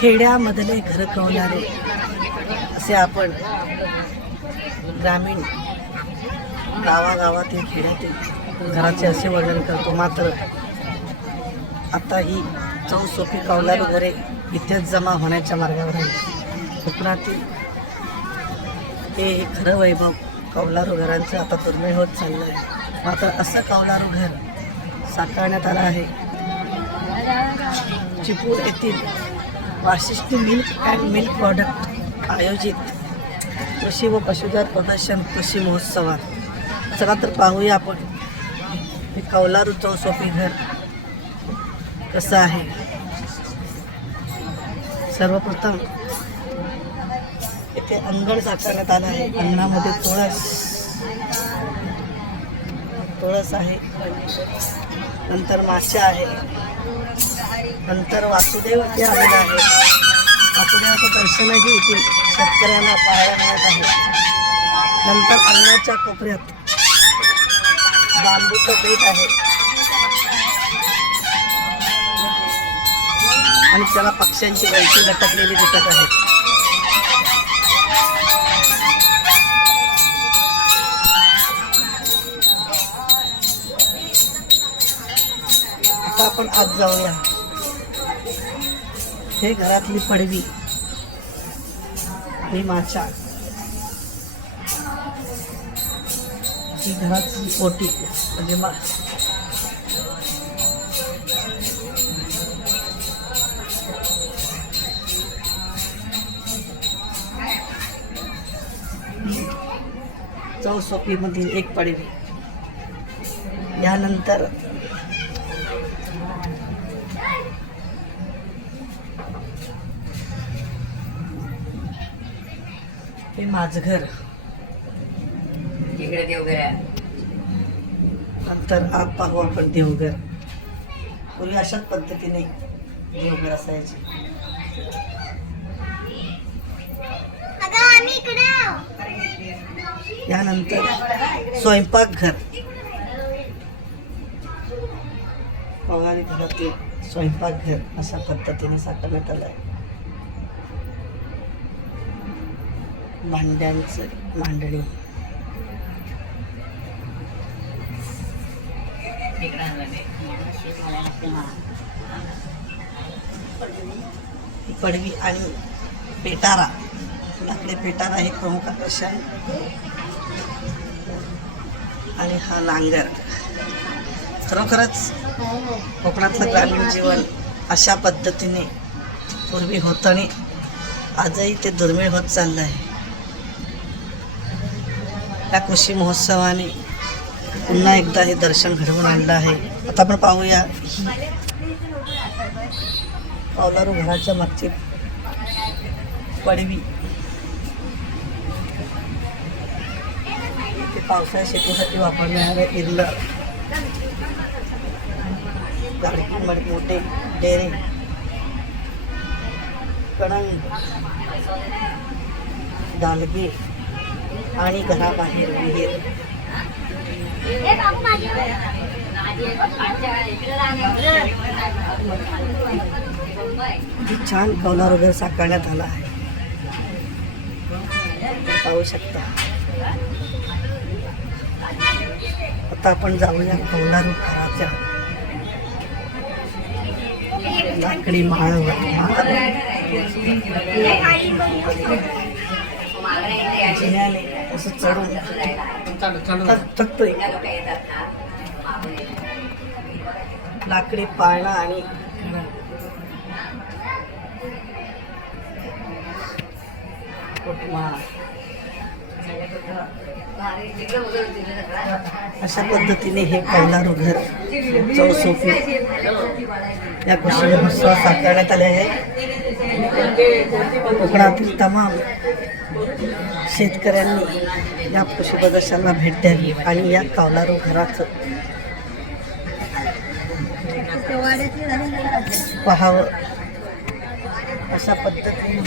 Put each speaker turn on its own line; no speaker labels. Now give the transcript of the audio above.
खेड्यामधले घर कवणारे असे आपण ग्रामीण गावागावातील खेड्यातील घराचे असे वर्णन करतो. मात्र आता ही चौसोपी कौलारू घरे इथेच जमा होण्याच्या मार्गावर आहे कोकणातील हे खरं वैभव कौलारू घरांचं आता दुर्मिळ होत चाललं आहे मात्र असं कौलारू घर साकारण्यात आलं आहे. चिपूर येथील Vashishthi milk and milk product आयोजित कृषी व पशुधन प्रदर्शन कृषी महोत्सवात. चला तर पाहूया आपण. हे कौलारू चौसोपी घर कसं आहे? सर्वप्रथम इथे अंगण साकारण्यात आलं आहे. अंगणामध्ये तुळस. तुळस आहे. नंतर माशा आहे. नंतर वासुदेव इथे आलेला आहे वासुदेवाचं दर्शनही येथील शेतकऱ्यांना पाहायला मिळत आहे. नंतर अन्नाच्या कोपऱ्यात बांबूचं पीठ आहे. आणि त्याला पक्ष्यांची वैशी लटकलेली दिसत आहे. आपण आत जाऊया. हे घरातली पडवी. आणि माचा. ही घरातली पोटी म्हणजे मा चौसोपीमधील एक पडवी. यानंतर हे माझं घर.
इकडे देवघर आहे.
नंतर आत पाहू आपण देवघर. पूर्वी अशाच पद्धतीने देवघर असायचे. यानंतर स्वयंपाकघर पगारी घरातील स्वयंपाकघर अशा पद्धतीने साकारण्यात आलं आहे भांड्यांचं मांडणी ही पडवी आणि पेटारा. आपले पेटारा हे प्रमुख आकर्षण. आणि हा नांगर. खरोखरच कोकणातलं ग्रामीण जीवन अशा पद्धतीने पूर्वी होतं आणि आजही ते दुर्मिळ होत चाललं आहे. या कृषी महोत्सवाने पुन्हा एकदा हे दर्शन घडवून आणलं आहे. आता आपण पाहूया. पावलारू घराच्या मागची पडवी. ते पावसाळ्या शेतीसाठी वापरणारे इरलं. मोठे डेरे. कणंग. दालगे. आणि घराबाहेर विहीर. छान कौलार वगैरे साकारण्यात आला आहे. पाहू शकता. आता आपण जाऊया कौलारू घराच्या लाकडी माळावर. माळ असं चढून थकतोय लाकडी पाळणा आणि अशा पद्धतीने हे कौलारू घर चौसोपी या कृषी महोत्सवात साकारण्यात आले आहे. कोकणातील तमाम शेतकऱ्यांनी या कृषी प्रदर्शनाला भेट द्यावी आणि या कौलारू घराचं पाहावं अशा पद्धतीने.